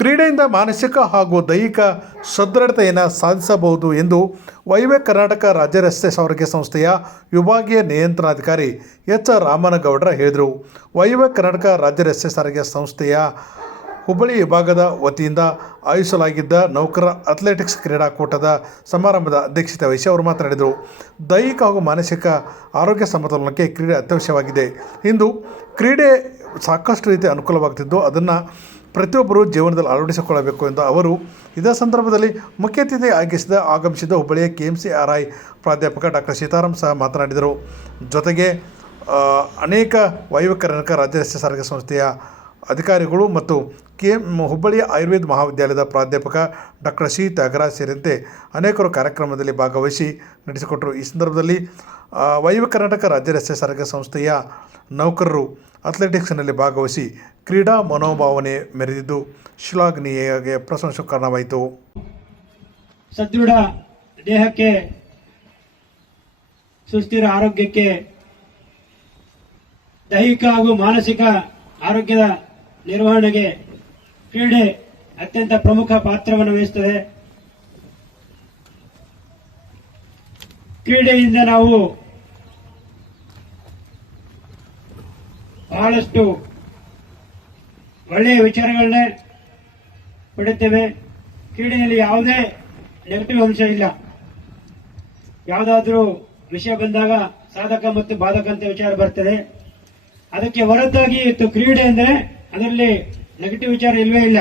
ಕ್ರೀಡೆಯಿಂದ ಮಾನಸಿಕ ಹಾಗೂ ದೈಹಿಕ ಸದೃಢತೆಯನ್ನು ಸಾಧಿಸಬಹುದು ಎಂದು ವೈವೆ ಕರ್ನಾಟಕ ರಾಜ್ಯ ರಸ್ತೆ ಸಾರಿಗೆ ಸಂಸ್ಥೆಯ ವಿಭಾಗೀಯ ನಿಯಂತ್ರಣಾಧಿಕಾರಿ ಎಚ್ ರಾಮನಗೌಡರ ಹೇಳಿದರು. ವೈವೆ ಕರ್ನಾಟಕ ರಾಜ್ಯ ರಸ್ತೆ ಸಾರಿಗೆ ಸಂಸ್ಥೆಯ ಹುಬ್ಬಳ್ಳಿ ವಿಭಾಗದ ವತಿಯಿಂದ ಆಯೋಜಿಸಲಾಗಿದ್ದ ನೌಕರ ಅಥ್ಲೆಟಿಕ್ಸ್ ಕ್ರೀಡಾಕೂಟದ ಸಮಾರಂಭದ ಅಧ್ಯಕ್ಷತೆ ವಹಿಸಿ ಅವರು ಮಾತನಾಡಿದರು. ದೈಹಿಕ ಹಾಗೂ ಮಾನಸಿಕ ಆರೋಗ್ಯ ಸಮತೋಲನಕ್ಕೆ ಕ್ರೀಡೆ ಅತ್ಯವಶ್ಯವಾಗಿದೆ ಇಂದು ಕ್ರೀಡೆ ಸಾಕಷ್ಟು ರೀತಿ ಅನುಕೂಲವಾಗುತ್ತಿದ್ದು, ಅದನ್ನು ಪ್ರತಿಯೊಬ್ಬರು ಜೀವನದಲ್ಲಿ ಅಳವಡಿಸಿಕೊಳ್ಳಬೇಕು ಎಂದು ಅವರು ಇದೇ ಸಂದರ್ಭದಲ್ಲಿ ಮುಖ್ಯ ಅತಿಥಿ ಆಗಿಸಿದ ಆಗಮಿಸಿದ ಹುಬ್ಬಳ್ಳಿಯ K M C R I ಪ್ರಾಧ್ಯಾಪಕ ಡಾಕ್ಟರ್ ಸೀತಾರಾಮ್ ಸಹ ಮಾತನಾಡಿದರು. ಜೊತೆಗೆ ಅನೇಕ ವಾಯು ಕರ್ನಾಟಕ ರಾಜ್ಯ ರಸ್ತೆ ಸಾರಿಗೆ ಸಂಸ್ಥೆಯ ಅಧಿಕಾರಿಗಳು ಮತ್ತು ಕೆ ಎಂ ಹುಬ್ಬಳ್ಳಿಯ ಆಯುರ್ವೇದ ಮಹಾವಿದ್ಯಾಲಯದ ಪ್ರಾಧ್ಯಾಪಕ ಡಾಕ್ಟರ್ ಸಿ ತ್ಯಾಗರಾಜ್ ಸೇರಿದಂತೆ ಅನೇಕರು ಕಾರ್ಯಕ್ರಮದಲ್ಲಿ ಭಾಗವಹಿಸಿ ನಡೆಸಿಕೊಟ್ಟರು. ಈ ಸಂದರ್ಭದಲ್ಲಿ ವೈವ ಕರ್ನಾಟಕ ರಾಜ್ಯ ರಸ್ತೆ ಸಾರಿಗೆ ಸಂಸ್ಥೆಯ ನೌಕರರು ಅಥ್ಲೆಟಿಕ್ಸ್ನಲ್ಲಿ ಭಾಗವಹಿಸಿ ಕ್ರೀಡಾ ಮನೋಭಾವನೆ ಮೆರೆದಿದ್ದು ಶ್ಲಾಘನೀಯಗೆ ಪ್ರಶಂಸೆ ಕಾರಣವಾಯಿತು. ಸದೃಢ ದೇಹಕ್ಕೆ, ಸುಸ್ಥಿರ ಆರೋಗ್ಯಕ್ಕೆ, ದೈಹಿಕ ಹಾಗೂ ಮಾನಸಿಕ ಆರೋಗ್ಯದ ನಿರ್ವಹಣೆಗೆ ಕ್ರೀಡೆ ಅತ್ಯಂತ ಪ್ರಮುಖ ಪಾತ್ರವನ್ನು ವಹಿಸುತ್ತದೆ ಕ್ರೀಡೆಯಿಂದ ನಾವು ಬಹಳಷ್ಟು ಒಳ್ಳೆಯ ವಿಚಾರಗಳನ್ನೇ ಪಡೆಯುತ್ತೇವೆ ಕ್ರೀಡೆಯಲ್ಲಿ ಯಾವುದೇ ನೆಗೆಟಿವ್ ಅಂಶ ಇಲ್ಲ. ಯಾವುದಾದ್ರೂ ವಿಷಯ ಬಂದಾಗ ಸಾಧಕ ಮತ್ತು ಬಾಧಕ ಅಂತ ವಿಚಾರ ಬರ್ತದೆ. ಅದಕ್ಕೆ ಹೊರತಾಗಿ ಇತ್ತು. ಕ್ರೀಡೆ ಅಂದ್ರೆ ಅದರಲ್ಲಿ ನೆಗೆಟಿವ್ ವಿಚಾರ ಇಲ್ವೇ ಇಲ್ಲ